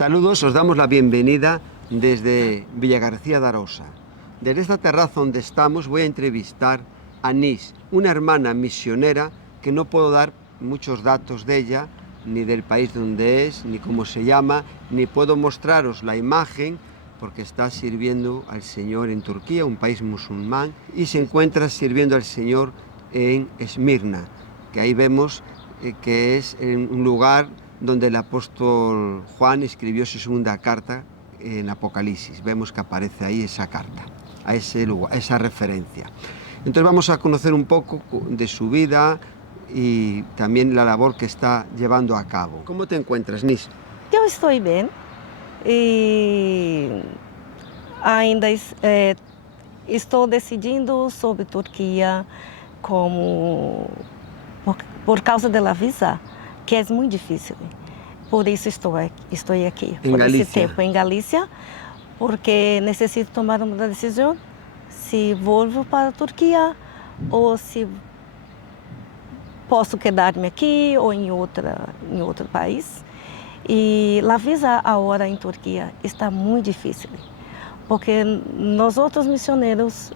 Saludos, os damos la bienvenida desde Villagarcía de Arosa. Desde esta terraza donde estamos voy a entrevistar a Nis, una hermana misionera que no puedo dar muchos datos de ella, ni del país donde es, ni cómo se llama, ni puedo mostraros la imagen porque está sirviendo al Señor en Turquía, un país musulmán, y se encuentra sirviendo al Señor en Esmirna, que ahí vemos que es un lugar donde el apóstol Juan escribió su segunda carta en Apocalipsis. Vemos que aparece ahí esa carta, a ese lugar, a esa referencia. Entonces vamos a conocer un poco de su vida y también la labor que está llevando a cabo. ¿Cómo te encuentras, Nis? Eu estou bem e ainda estou decidindo sobre Turquia por causa da visa, que é muito difícil. Por isso estou aqui, por esse tempo em Galícia, porque necessito tomar uma decisão se volto para a Turquia ou se posso quedar-me aqui ou em outro país. E a visa agora em Turquia está muito difícil, porque nós outros missionários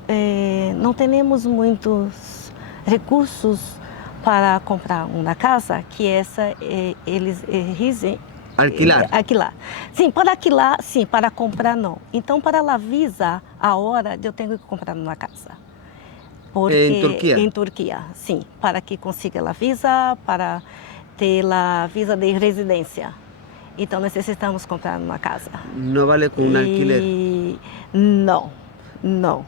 não temos muitos recursos para comprar uma casa, que eles exigem alquilar. Sim, para alquilar, sim, para comprar não. Então, para a visa, agora eu tenho que comprar uma casa. Porque, em Turquia, sim, para que consiga a visa, para ter a visa de residência. Então, necessitamos comprar uma casa. ¿No vale con un alquiler? No.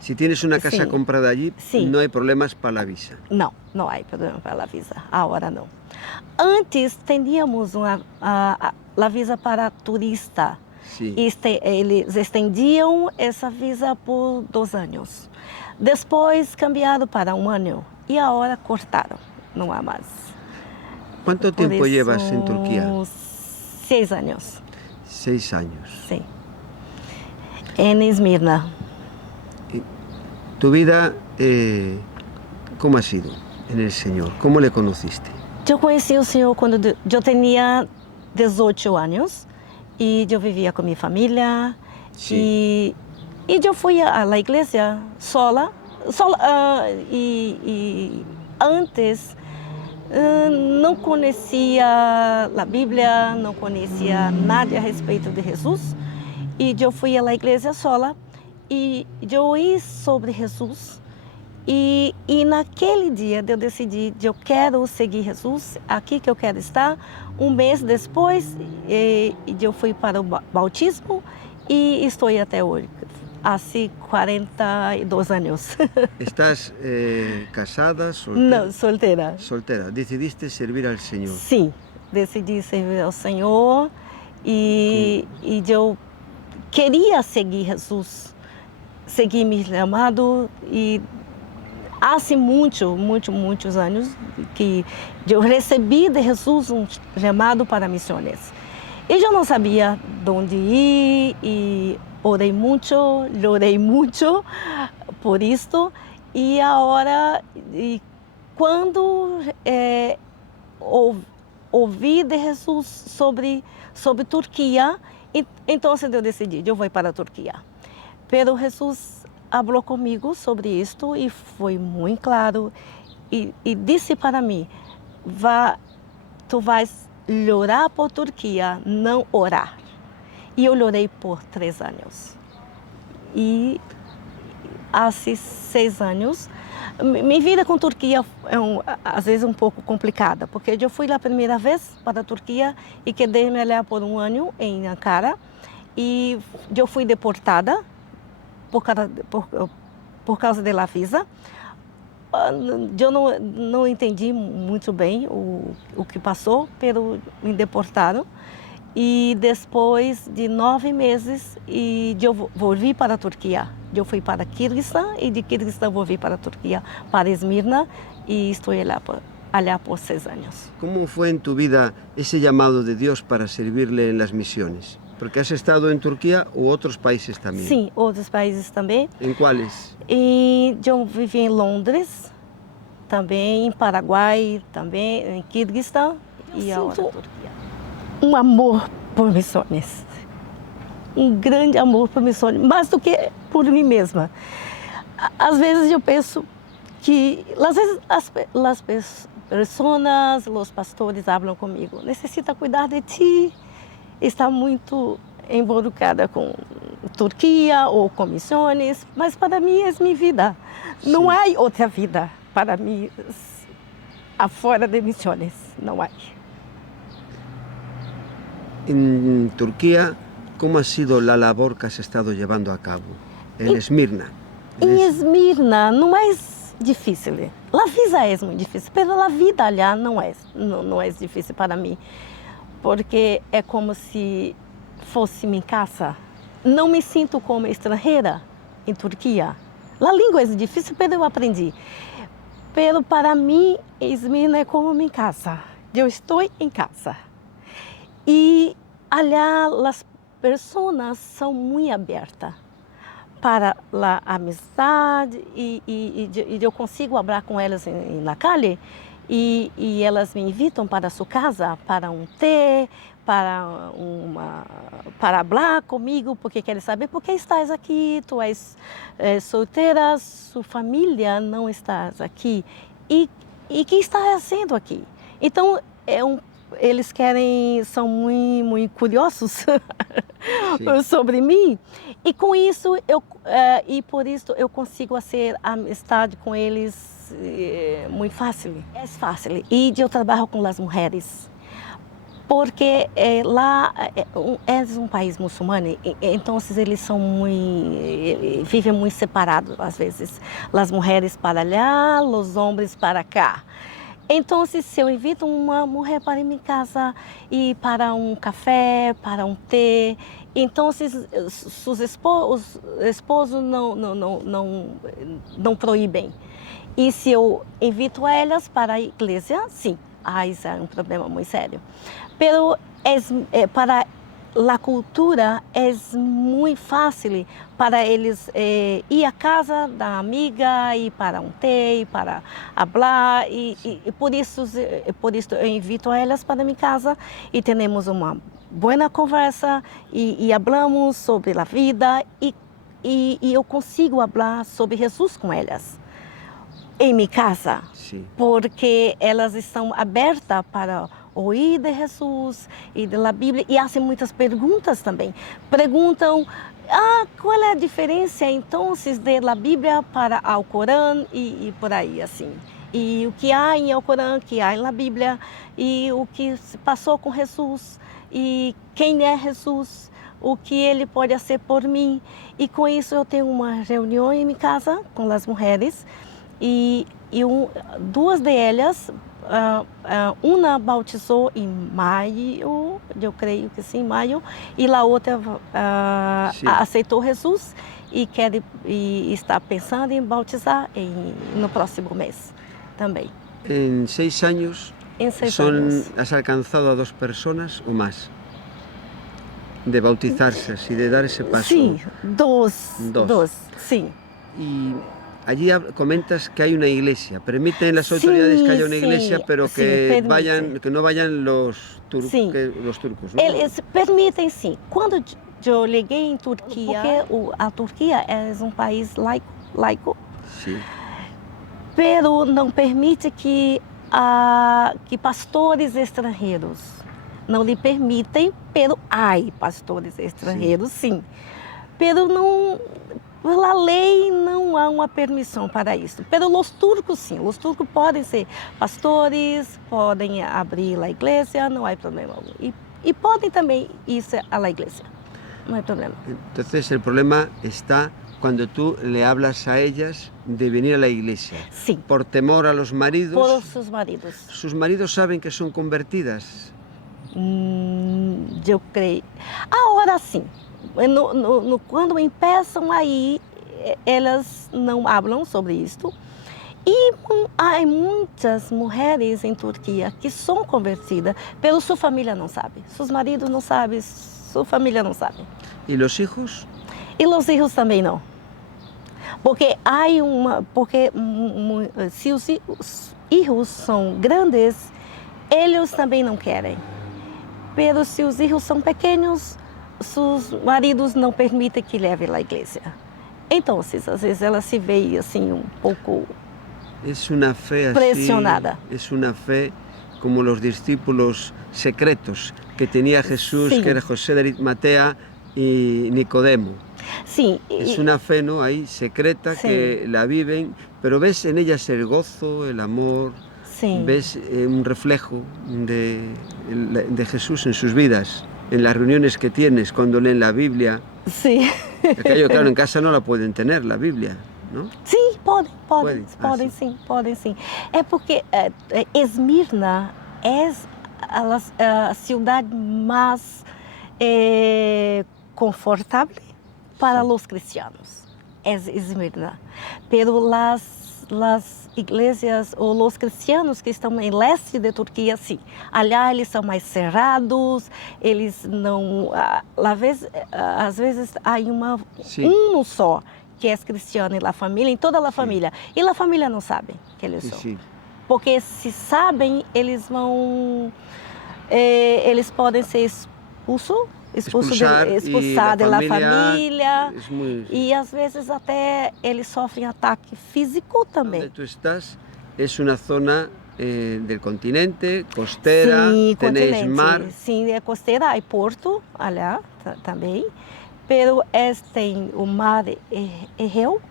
Si tienes una casa comprada allí, no hay problemas para la visa. No hay problema para la visa, ahora no. Antes teníamos la visa para turista. Sí. Eles estendiam essa visa por 2 anos. Depois cambiaram para 1 ano e agora cortaram, não há mais. ¿Cuánto tiempo llevas en Turquía? 6 anos. 6 años. Sí. En Esmirna. ¿Tu vida cómo ha sido en el Señor? ¿Cómo le conociste? Eu conheci o Senhor quando eu tinha 18 anos e eu vivia com minha família. E eu fui à igreja sola e antes não conhecia a Bíblia, não conhecia nada a respeito de Jesus. E eu fui à igreja sola e eu ouvi sobre Jesus. E naquele dia eu decidi que eu quero seguir Jesus, aqui que eu quero estar. 1 mês depois, eu fui para o bautismo e estou até hoje, há 42 anos. ¿Estás casada, soltera? Não, solteira. Soltera. ¿Decidiste servir al Señor? Sim, decidi servir ao Senhor e eu queria seguir Jesus, seguir meu chamado e há muitos anos que eu recebi de Jesus um chamado para missões. E eu não sabia de onde ir e orei muito, chorei muito por isto. E agora, quando ouvi de Jesus sobre Turquia, então eu decidi, eu vou para a Turquia. Pero Jesus falou comigo sobre isto e foi muito claro e disse para mim, tu vais orar por Turquia, não orar. E eu orei por 3 anos. E há 6 anos, minha vida com Turquia é às vezes um pouco complicada, porque eu fui a primeira vez para a Turquia e quedei-me lá por 1 ano em Ankara e eu fui deportada por causa da visa. Eu não entendi muito bem o que passou, mas me deportaram. E depois de 9 meses, eu voltei para a Turquia. Eu fui para Kirguistão e de Kirguistão voltei para a Turquia, para Esmirna, e estou allá por 6 anos. ¿Cómo fue en tu vida ese llamado de Dios para servirle en las misiones? Porque has estado en Turquía u otros países también. Sim, outros países também. ¿En cuáles? E eu vivi em Londres, também em Paraguai, também em Kirguistão e agora Turquia. Um amor por missões. grande amor por missões, mais do que por mim mesma. Às vezes eu penso que, às vezes as pessoas, os pastores falam comigo, necessita cuidar de ti, está muito involucrada com Turquia ou com missões, mas para mim é minha vida. Sim. Não há outra vida para mim afora de missões, não há. En Turquía, ¿cómo ha sido la labor que has estado llevando a cabo? En Esmirna. Em Esmirna não é difícil. A vida é muito difícil, mas a vida allá não é difícil para mim, porque é como se fosse minha casa. Não me sinto como estrangeira em Turquia. A língua é difícil, mas eu aprendi. Mas para mim, Esmirna é como minha casa. Eu estou em casa. E allá as pessoas são muito abertas para a amizade e eu consigo falar com elas na calle e elas me invitam para sua casa para té, para falar comigo, porque querem saber por que estás aqui, tu és solteira, sua família não está aqui e que estás fazendo aqui? Então eles são muito curiosos sobre mim e com isso e por isso eu consigo fazer amizade com eles muito fácil. É fácil e eu trabalho com as mulheres porque lá é país muçulmano, então eles são vivem muito separados às vezes, as mulheres para lá, os homens para cá. Então, se eu invito uma mulher para ir minha casa e para café, para té, então seus esposos não proíbem. E se eu invito elas para a igreja, sim, isso é problema muito sério. Mas para a cultura é muito fácil para eles ir à casa da amiga e para té, e para falar e por isso eu invito elas para minha casa e temos uma boa conversa e falamos sobre a vida e eu consigo falar sobre Jesus com elas em minha casa, porque elas estão abertas para ouvir de Jesus e da Bíblia e fazem muitas perguntas também. Perguntam qual é a diferença então da Bíblia para o Corão e por aí assim. E o que há em Alcorão, o que há na Bíblia e o que se passou com Jesus e quem é Jesus, o que ele pode fazer por mim. E com isso eu tenho uma reunião em minha casa com as mulheres e duas delas, uma bautizou em maio, eu creio que sim, maio, e a outra aceitou Jesus e está pensando em bautizar no próximo mês também. En 6 años, has alcanzado a 2 personas o más de bautizarse, así de dar ese paso. Sí, dos, sí. Y allí comentas que hay una iglesia. Permiten las autoridades que haya una iglesia, pero que no vayan los turcos, ¿no? Eles permitem sim. Quando eu liguei em Turquia, porque a Turquia é país laico, pero não permite que pastores estrangeiros. Não lhe permitem, pero há pastores estrangeiros, sim. Pero não, pela lei não há uma permissão para isso. Pero os turcos, sim. Os turcos podem ser pastores, podem abrir a igreja, não há problema. E podem também ir à igreja, não há problema. Entonces el problema está cuando tú le hablas a ellas de venir a la iglesia. Sí. Por temor a los maridos. Por sus maridos. ¿Sus maridos saben que son convertidas? Eu creio. Agora sim. Quando começam aí, elas não falam sobre isso. E há muitas mulheres em Turquia que são convertidas, mas sua família não sabe. Seus maridos não sabem, sua família não sabe. E os filhos? E os filhos também não. Porque se os filhos são grandes, eles também não querem. Mas se os filhos são pequenos, seus maridos não permitem que leve à igreja. Então, às vezes ela se vê assim um pouco Es una fe así, presionada. es una fe como los discípulos secretos que tenía Jesús, Sí. que era José de Arimatea y Nicodemo. Sim, Es una fe, ¿no? Ahí secreta Sí. que la viven, pero ves en ellas el gozo, el amor, sim. ves un reflejo de Jesús en sus vidas, en las reuniones que tienes, cuando leen la Biblia. Sim. Aquello, claro, en casa no la pueden tener, la Biblia, ¿no? Sim, podem, Podem? podem sim. É porque Esmirna é a cidade mais confortável para Sim. os cristianos. É Esmirna. Pero las igrejas ou os cristianos que estão em leste de Turquia, sim. Allá eles são mais cerrados, eles não... às vezes há Sim. um só que é cristiano e a família, em toda a família. E a família não sabe que eles Sí, são. sí. Porque se sabem, eles vão... eles podem ser expulsados da família. Es muy... E às vezes até eles sofrem ataque físico também. Donde tú estás es una zona del continente, costera, Sim, tenéis continente. mar. Sim, é costeira, e porto, allá também. Pero tem o mar Egeu,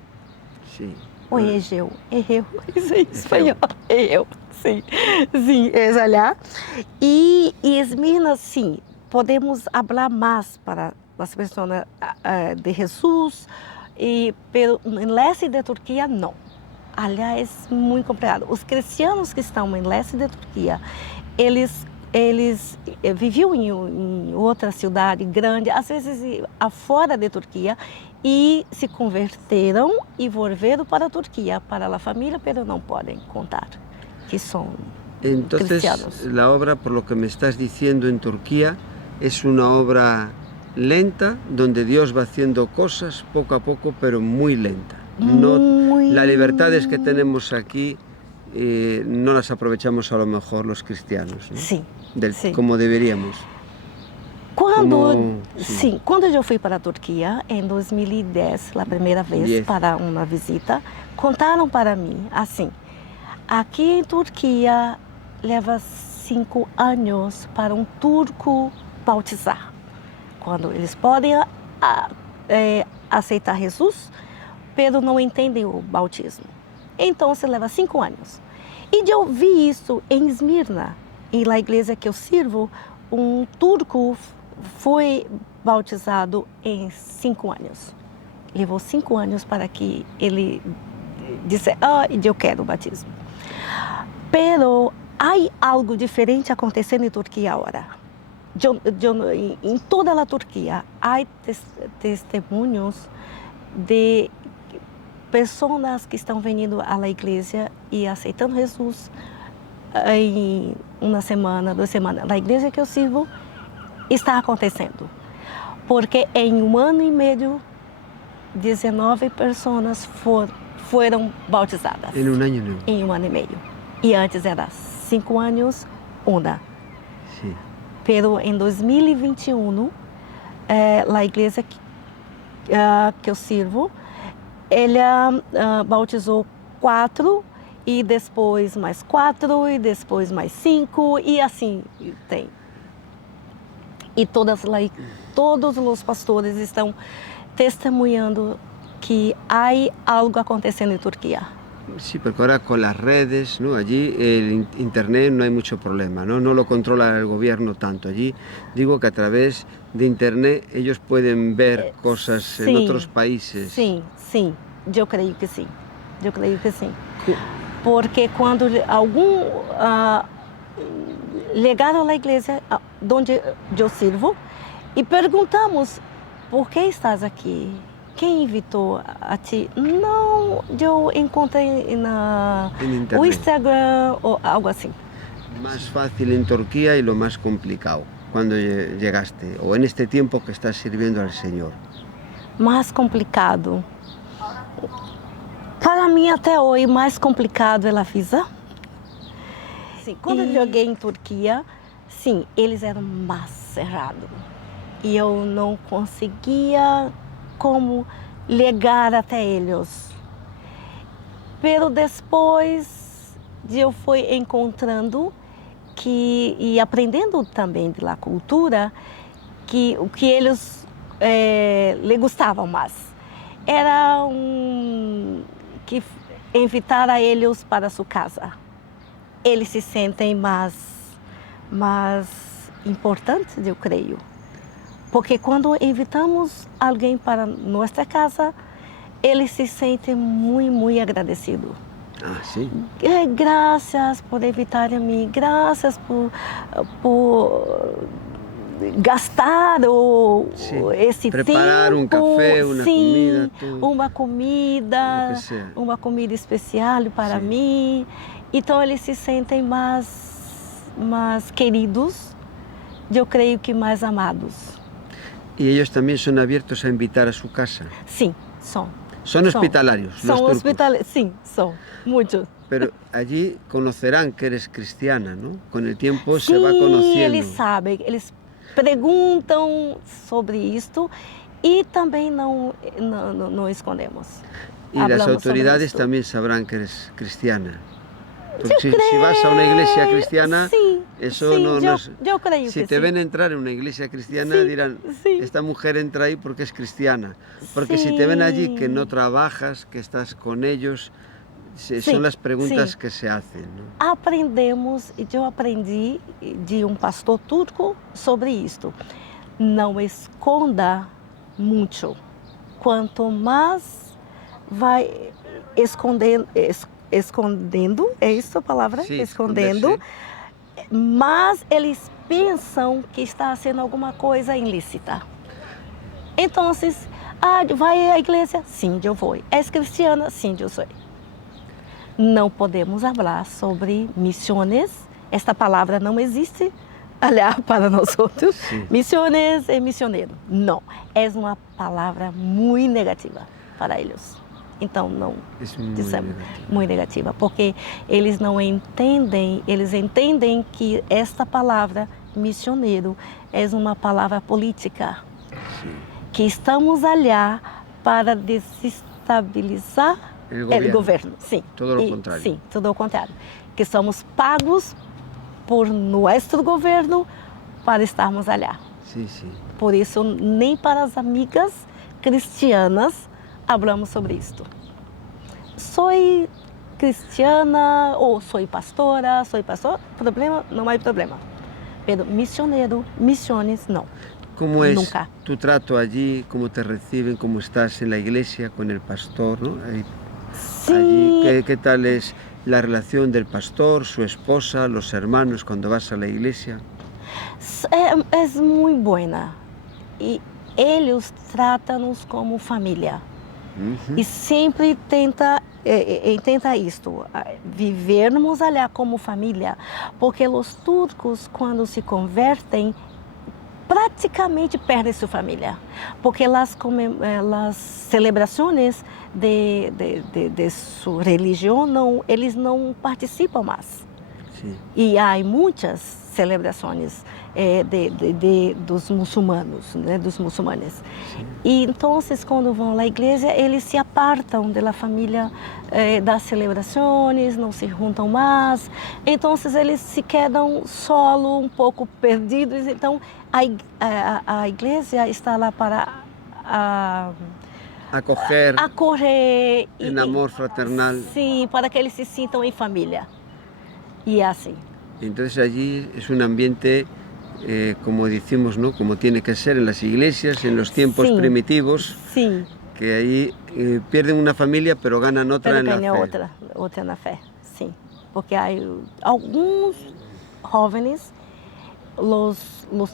Sí. ou Egeu, isso é espanhol, Egeu, sim, sim, é allá. E Esmirna, sim, podemos falar mais para as pessoas de Jesus, pero em leste de Turquia, não. Allá é muito complicado. Os cristianos que estão em leste de Turquia, eles viviam em outra cidade grande, às vezes fora de Turquia, e se converteram e voltaram para a Turquia, para a família, mas não podem contar que são Entonces, cristianos. la obra, por lo que me estás diciendo en Turquía, es una obra lenta, donde Dios va haciendo cosas poco a poco, pero muy lenta. No, las libertades que tenemos aquí no las aprovechamos a lo mejor los cristianos, ¿no? Sim. Sim. Como deberíamos. Quando eu fui para a Turquia, em 2010, a primeira vez 10. para uma visita, contaram para mim assim, aqui em Turquia leva 5 anos para um turco bautizar. Quando eles podem aceitar Jesus, mas não entendem o bautismo. Então, se leva 5 anos. E eu vi isso em Esmirna, e na igreja que eu sirvo, um turco foi bautizado em 5 anos. Levou 5 anos para que ele dissesse, eu quero o batismo. Pero há algo diferente acontecendo em Turquia agora. Em toda a Turquia, há testemunhos de pessoas que estão vindo à igreja e aceitando Jesus em uma semana, 2 semanas. Na igreja que eu sirvo, está acontecendo. Porque em 1 ano e meio, 19 pessoas foram bautizadas. En un año no. Em 1 ano e meio. E antes era 5 anos, uma. Sí. Pero em 2021, a igreja que eu sirvo, ele bautizou 4, e depois mais 4, e depois mais 5, e assim tem. E todos os pastores estão testemunhando que há algo acontecendo em Turquia. Sí, porque ahora con las redes, ¿no? Allí el internet no hay mucho problema, ¿no? No lo controla el gobierno tanto. Allí digo que a través de internet ellos pueden ver cosas en otros países. Sim, eu creio que sim. Porque quando algum chegaram à igreja onde eu sirvo e perguntamos, por que estás aqui? Quem invitou a ti? Não, eu encontrei no Instagram ou algo assim. Más fácil en Turquía y lo más complicado cuando llegaste, o en este tiempo que estás sirviendo al Señor. Mais complicado. Para mim, até hoje, mais complicado é a visa. Sim, quando eu cheguei em Turquia, sim, eles eram mais cerrados. e eu não conseguia como chegar até eles. Pero depois eu fui encontrando e aprendendo também da cultura que o que eles lhe gostavam mais era que invitar a eles para sua casa. Eles se sentem mais importantes, eu creio. Porque quando invitamos alguém para nossa casa, eles se sentem muito agradecidos. Ah, sim. Graças por invitar a mim, graças por gastar esse preparar tempo. um café, sim, uma comida, uma comida especial para mim. Então eles se sentem mais queridos, eu creio que mais amados. E eles também são abertos a invitar a sua casa? Sim, são. São hospitalários, são hospitalários, sim, são, muitos. Pero allí conocerán que eres cristiana, ¿no? Con el tiempo sim, se va conociendo. Eles sabem, eles perguntam sobre isto e também não escondemos. Y las autoridades también sabrán que eres cristiana. Porque si vas a una iglesia cristiana, eso no es... Yo creo si que te ven entrar en una iglesia cristiana, dirán, esta mujer entra ahí porque es cristiana. Porque si te ven allí que no trabajas, que estás con ellos, son las preguntas que se hacen, ¿no? Aprendemos, e eu aprendi de pastor turco sobre isto. Não esconda muito. Quanto mais vai escondendo, é isso a palavra? Sim, escondendo, mas eles pensam que está sendo alguma coisa ilícita. Então, vai à igreja? Sim, eu vou. És cristiana? Sim, eu sou. Não podemos falar sobre missões. Esta palavra não existe, aliás, para nós outros. Missões e missioneiro. Não. É uma palavra muito negativa para eles. Então, não. Muito negativa. Porque eles não entendem, eles entendem que esta palavra, missioneiro, é uma palavra política. Que estamos ali para desestabilizar o governo. Sim. Todo o contrário. Sim, todo o contrário. Que somos pagos por nosso governo para estarmos ali. Sim, sim. Por isso, nem para as amigas cristianas falamos sobre isto. Sou cristiana ou sou pastora, problema, não há problema. Pero missioneiro, missões, não. ¿Cómo es Nunca. tu trato allí? ¿Cómo te reciben? ¿Cómo estás en la iglesia con el pastor, ¿no? Allí, ¿qué tal es la relación del pastor, su esposa, los hermanos cuando vas a la iglesia? É muito boa. E eles tratam-nos como família. E sempre tenta isto, vivermos ali como família. Porque os turcos, quando se convertem, praticamente perdem sua família, porque as celebrações de sua religião eles não participam mais. Sim. E há muitas celebrações dos muçulmanos, né, dos muçulmanos. Sim. E então, quando vão à igreja, eles se apartam da família, das celebrações, não se juntam mais. Então, eles se quedam solo, pouco perdidos. Então, a igreja está lá para acolher em amor fraternal. Sim, para que eles se sintam em família. E é assim. Então, allí es un ambiente, como decimos, ¿no? Como tiene que ser en las iglesias, en los tiempos primitivos, que ahí pierden una familia, pero ganan otra en la fe. Outra na fé, sim. Porque há alguns jovens, os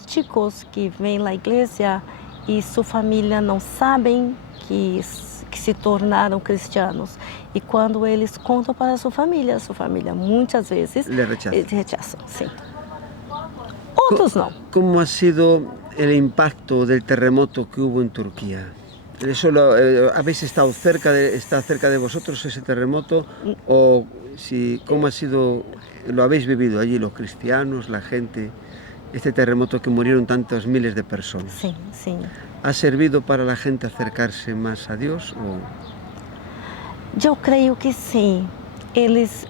chicos que vêm à igreja e sua família não sabem que se tornaram cristianos. E quando eles contam para sua família muitas vezes rechaçam. Sim. Outros não. ¿Cómo ha sido el impacto del terremoto que hubo en Turquía? ¿Habéis estado está cerca de vosotros ese terremoto? ¿O cómo ha sido, lo habéis vivido allí los cristianos, la gente este terremoto que murieron tantos miles de personas. Sim, sim. ¿Ha servido para la gente acercarse más a Dios? Eu creio que sim. Eles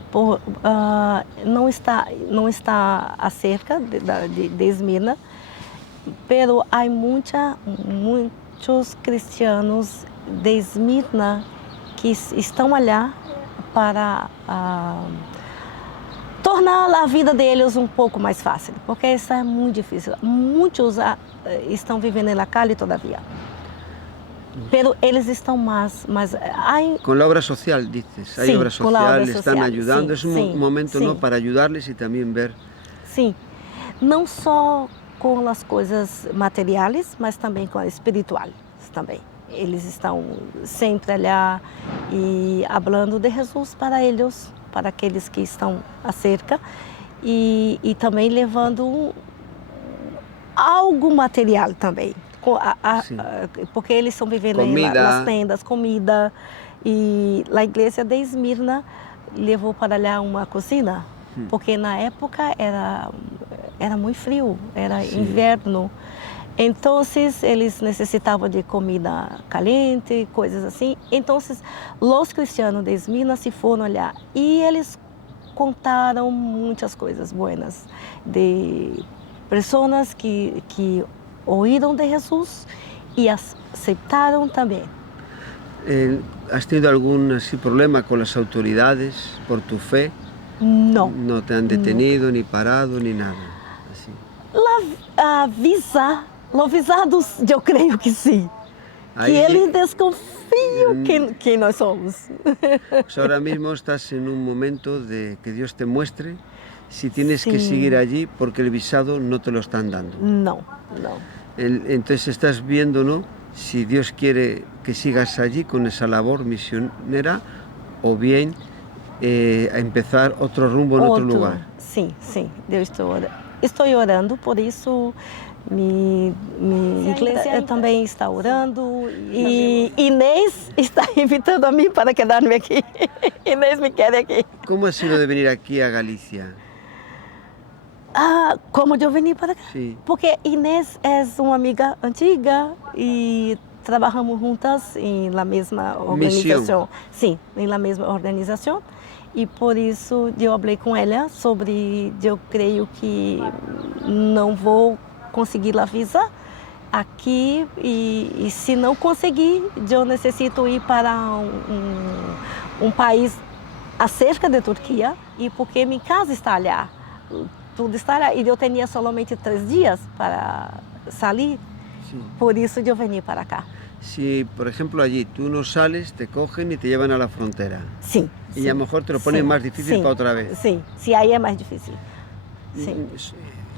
não está acerca de Esmirna, pero há muitos cristianos de Esmirna que estão lá para tornar a vida deles um pouco mais fácil, porque isso é muito difícil. Muitos estão vivendo na calle todavia. Pero eles estão mais Con la obra social, dices, hay Sí, obra con la obra social, están social, ayudando, sí, es un sí, momento, sí. ¿no?, para ayudarles y también ver. sim, não só com as coisas materiais, mas também com a espiritual também. Eles estão sempre lá e falando de Jesus para eles, para aqueles que estão acerca, e também levando algo material também. Porque eles estão vivendo nas tendas, comida. E a igreja de Esmirna levou para lá uma cozinha, porque na época era muito frio, era inverno. Então eles necessitavam de comida caliente, coisas assim. Então os cristianos de Esmirna se foram olhar e eles contaram muitas coisas boas de pessoas que ouviram de Jesus e aceitaram também. ¿Has tenido algún así problema con las autoridades por tu fe? Não. ¿No te han detenido, ni parado, ni nada? Así. Os visados, eu creio que sim. Ahí, que eles desconfiam quem nós somos. Pues ahora mismo estás en un momento de que Dios te muestre si tienes que Sí. seguir allí porque el visado no te lo están dando. Não, não. Entonces estás viendo, ¿no?, si Dios quiere que sigas allí con esa labor misionera o bien a empezar otro rumbo en otro lugar. Sim, sim. Eu estou orando, por isso minha igreja também está orando. E Inês está invitando a mim para quedar-me aqui. Inês me quer aqui. ¿Cómo ha sido de venir aquí a Galicia? Como eu vim para cá? Sí. Porque Inês é uma amiga antiga e trabalhamos juntas na mesma organização. Sim, na mesma organização. E por isso eu falei com ela sobre, eu creio que não vou conseguir a visa aqui e se não conseguir, eu necessito ir para um país acerca da Turquia e porque minha casa está lá. Tudo está lá. E eu tinha somente 3 dias para salir, por isso eu vim para cá. Si, por ejemplo, allí tú no sales, te cogen y te llevan a la frontera. Sim. Y a lo mejor te lo ponen más difícil para otra vez. Sim, sim, aí é mais difícil. Sim.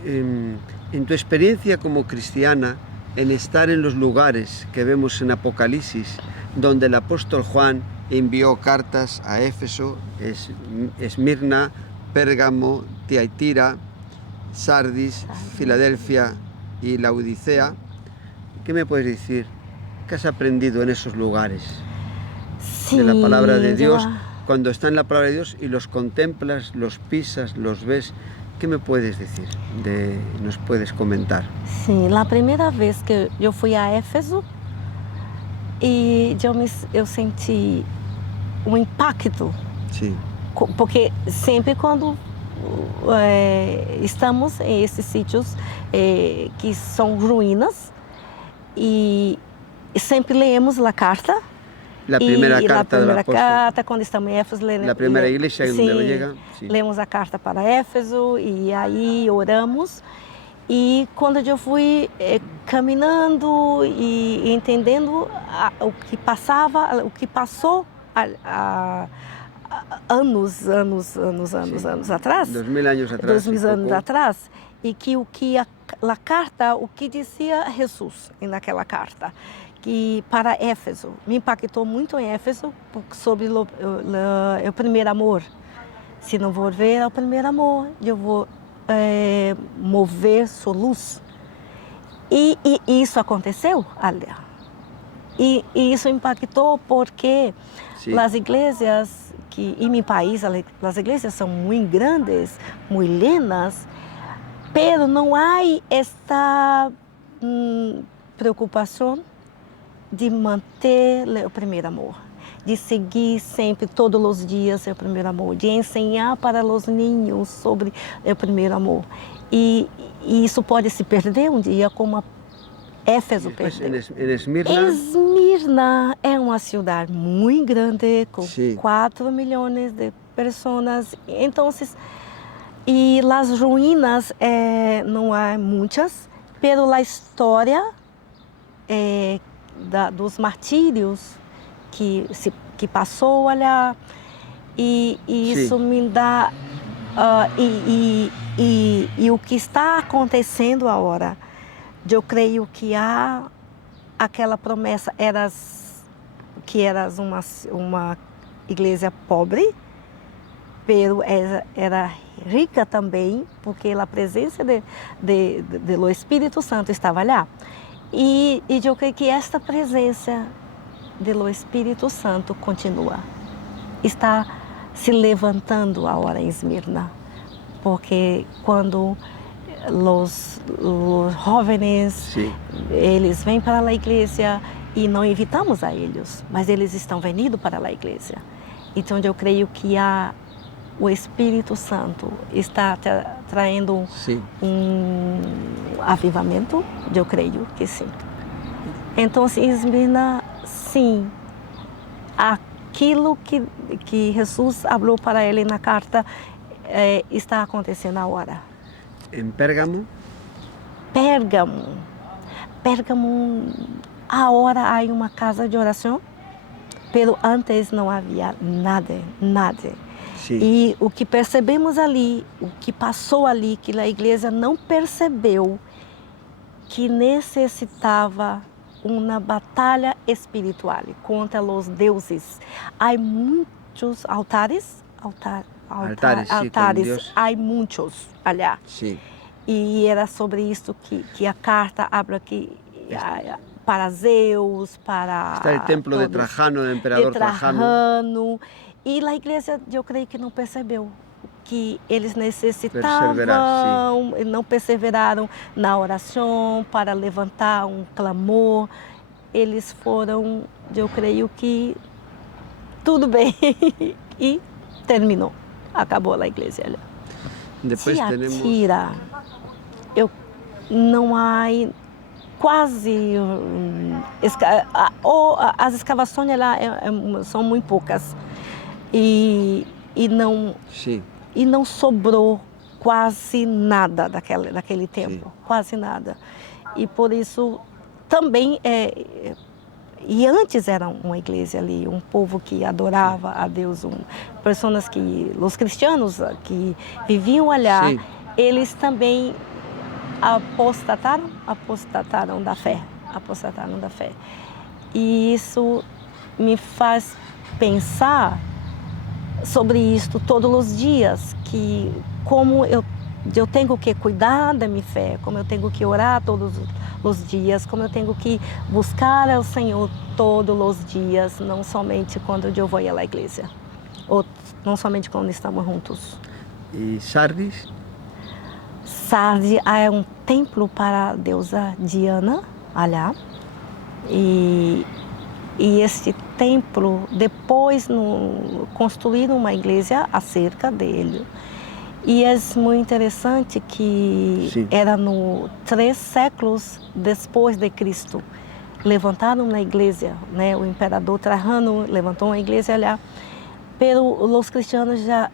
En tu experiencia como cristiana, en estar en los lugares que vemos en Apocalipsis, donde el apóstol Juan envió cartas a Éfeso, Esmirna, Pérgamo, Tiatira, Sardis, Filadelfia y Laodicea, ¿qué me puedes decir? ¿Qué has aprendido en esos lugares? Sí, de la palabra de Dios, cuando está en la palabra de Dios y los contemplas, los pisas, los ves, ¿qué me puedes decir? ¿Nos puedes comentar? Sim, a primeira vez que eu fui a Éfeso e eu senti um impacto. Sim. Porque sempre quando estamos em esses sítios que são ruínas e sempre lemos a carta. La primera carta del apóstol. Carta, quando estamos em Éfeso, la primera iglesia onde ele chega. Sí. Lemos a carta para Éfeso e aí oramos. E quando eu fui caminhando e entendendo o que passava, o que passou anos atrás. 2000 anos atrás. 2000 anos atrás. E que a carta, o que dizia Jesus naquela carta. Que para Éfeso, me impactou muito em Éfeso sobre o primeiro amor. Se não vou ver o primeiro amor, eu vou mover sua luz. E isso aconteceu ali. E isso impactou porque as igrejas, em meu país, as igrejas são muito grandes, muito lindas, pero não há esta preocupação de manter o primeiro amor, de seguir sempre, todos os dias, o primeiro amor, de ensinar para os ninhos sobre o primeiro amor. E isso pode se perder um dia, como a Éfeso perdeu. Esmirna é uma cidade muito grande, com 4 milhões de pessoas. Então, e as ruínas não há muitas, pero a história dos martírios que passou lá, e isso me dá e o que está acontecendo agora, eu creio que há aquela promessa, que era uma igreja pobre, pero era rica também, porque a presença do Espírito Santo estava lá. E eu creio que esta presença do Espírito Santo continua. Está se levantando agora em Esmirna, porque quando os jovens, eles vêm para a igreja e não invitamos a eles, mas eles estão vindo para a igreja. Então eu creio que o Espírito Santo está trazendo um avivamento, eu creio que sim. Então, Esmirna, sim, aquilo que Jesus falou para ele na carta está acontecendo agora. Em Pérgamo? Pérgamo, agora há uma casa de oração, pero antes não havia nada. Sim. E o que percebemos ali, o que passou ali, que a igreja não percebeu, que necessitava uma batalha espiritual contra os deuses. Há muitos altares, há muitos, aliás. Sim. E era sobre isso que a carta habla aqui, para Zeus, para... Está o templo de Trajano, do imperador Trajano. E a igreja, eu creio que não percebeu que eles necessitavam, não perseveraram na oração para levantar um clamor. Eles foram, eu creio que tudo bem, e terminou, acabou a igreja. Depois Tiatira, não há quase, as escavações lá são muito poucas. E não sobrou quase nada daquele tempo, quase nada. E por isso também e antes era uma igreja ali, um povo que adorava a Deus, pessoas os cristianos que viviam lá, eles também apostataram da fé. E isso me faz pensar sobre isso todos os dias, que como eu tenho que cuidar da minha fé, como eu tenho que orar todos os dias, como eu tenho que buscar ao Senhor todos os dias, não somente quando eu vou à igreja, ou não somente quando estamos juntos. E Sardis? Sardis é um templo para a deusa Diana, lá, e este templo, depois construíram uma igreja acerca dele. E é muito interessante que era 3 séculos depois de Cristo. Levantaram uma igreja, né? O imperador Trajano levantou uma igreja lá. Pero os cristianos já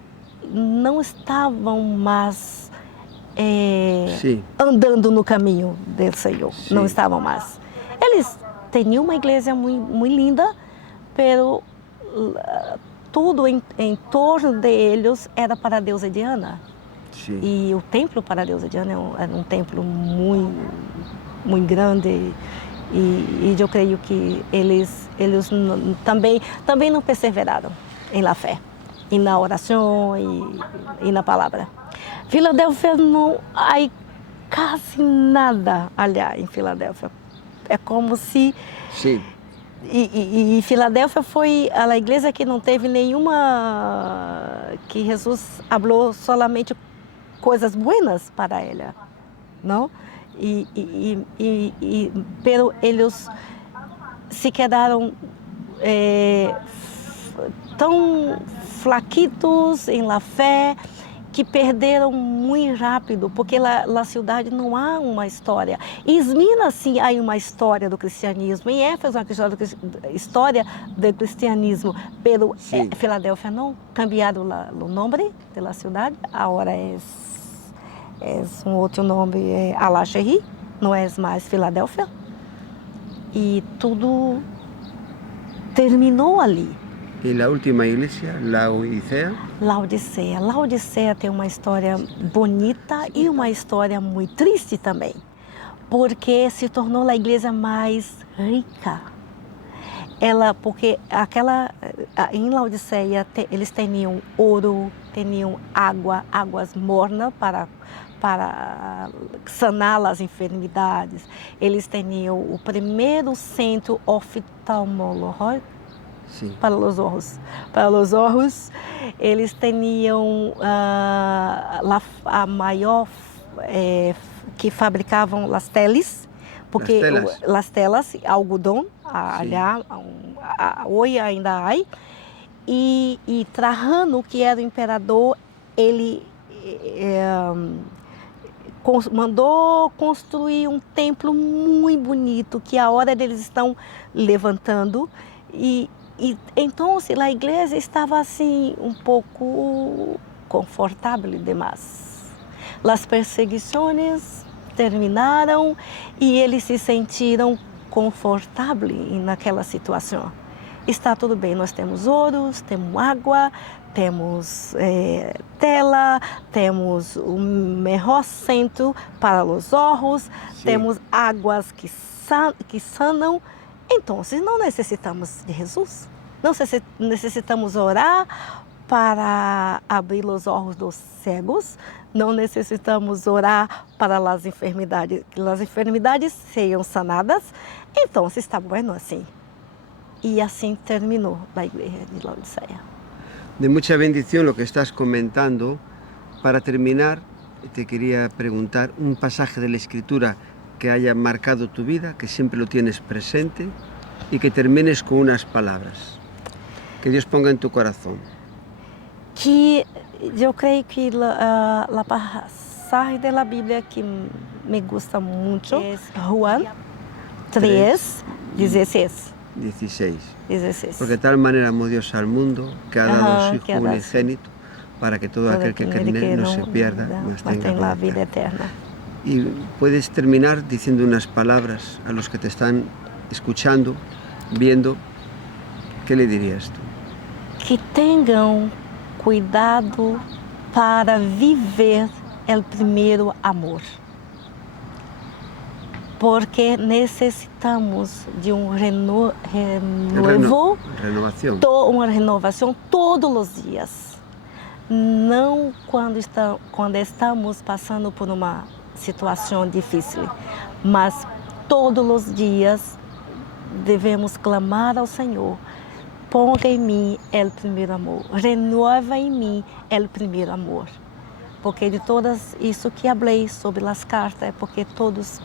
não estavam mais andando no caminho do Senhor. Não estavam mais. Eles tinham uma igreja muito linda, pero tudo em torno deles era para a deusa Diana. E o templo para a deusa Diana era um templo muito grande. E eu creio que eles também não perseveraram na fé, e na oração e na palavra. Filadélfia não há quase nada em Filadélfia. É como se... E Filadélfia foi a igreja que não teve nenhuma... que Jesus falou solamente coisas buenas para ela. ¿no? Pero ellos se quedaron tão flaquitos em la fé que perderam muito rápido, porque na cidade não há uma história. Em Esmirna, sim, há uma história do cristianismo. Em Éfeso, há uma história do cristianismo. Pero Filadélfia não. Cambiaram o nome da cidade. Agora é um outro nome, é Alacheri, não é mais Filadélfia. E tudo terminou ali. E a última igreja, Laodicea? Laodicea tem uma história bonita e uma história muito triste também, porque se tornou a igreja mais rica. Porque em Laodiceia eles tinham ouro, tinham águas mornas para sanar as enfermidades. Eles tinham o primeiro centro oftalmológico. Sim. Para os olhos, eles tinham a maior que fabricavam as telas, porque as telas, algodão, hoje ainda há. E Trajano, que era o imperador, ele mandou construir um templo muito bonito, que a hora eles estão levantando. E então, a igreja estava assim um pouco confortável demais. As perseguições terminaram e eles se sentiram confortáveis naquela situação. Está tudo bem, nós temos ouros, temos água, temos tela, temos o melhor centro para os olhos, temos águas que sanam. Então, não necessitamos de Jesus, não necessitamos orar para abrir os olhos dos cegos, não necessitamos orar para as enfermidades, que as enfermidades sejam sanadas. Então, está bueno assim. E assim terminou a igreja de Laodiceia. De mucha bendición lo que estás comentando. Para terminar, te quería preguntar un pasaje de la Escritura que haya marcado tu vida, que siempre lo tienes presente, y que termines con unas palabras que Dios ponga en tu corazón. Que eu creio que a passagem da Bíblia que me gusta muito é Juan 3:16. 16. Porque de tal manera amó Dios al mundo que ha dado a su Hijo unigénito para que todo aquel que cree en él no se pierda, mas tenga la vida eterna. Y puedes terminar diciendo unas palabras a los que te están escuchando, viendo. ¿Qué le dirías tú? Que tenham cuidado para viver o primeiro amor. Porque necessitamos de uma renovação todos os dias. Não quando estamos passando por uma situação difícil, mas todos os dias devemos clamar ao Senhor: ponga em mim o primeiro amor, renova em mim o primeiro amor. Porque de todas isso que falei sobre as cartas, é porque todos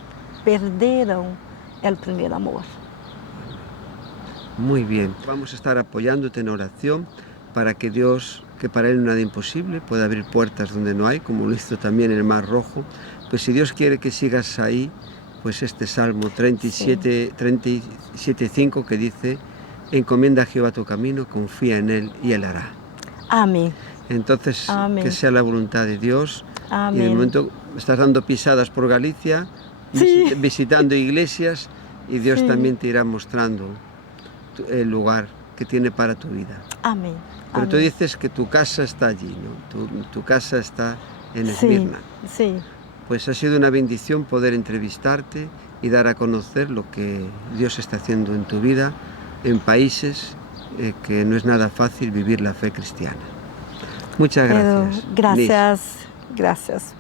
perderam o primeiro amor. Muy bien, vamos a estar apoyándote en oración para que Dios, que para Él no hay nada imposible, pueda abrir puertas donde no hay, como lo hizo también en el Mar Rojo. Pues si Dios quiere que sigas ahí, pues este Salmo 37:5 que dice: encomienda a Jehová tu camino, confía en Él y Él hará. Amén. Entonces, Amén. Que sea la voluntad de Dios. Amén. Y de momento estás dando pisadas por Galicia, visitando iglesias, y Dios también te irá mostrando el lugar que tiene para tu vida. Amén. Pero tú dices que tu casa está allí, ¿no? Tu casa está en Esmirna. Sí. Pues ha sido una bendición poder entrevistarte y dar a conocer lo que Dios está haciendo en tu vida, en países que no es nada fácil vivir la fe cristiana. Muchas gracias. Gracias.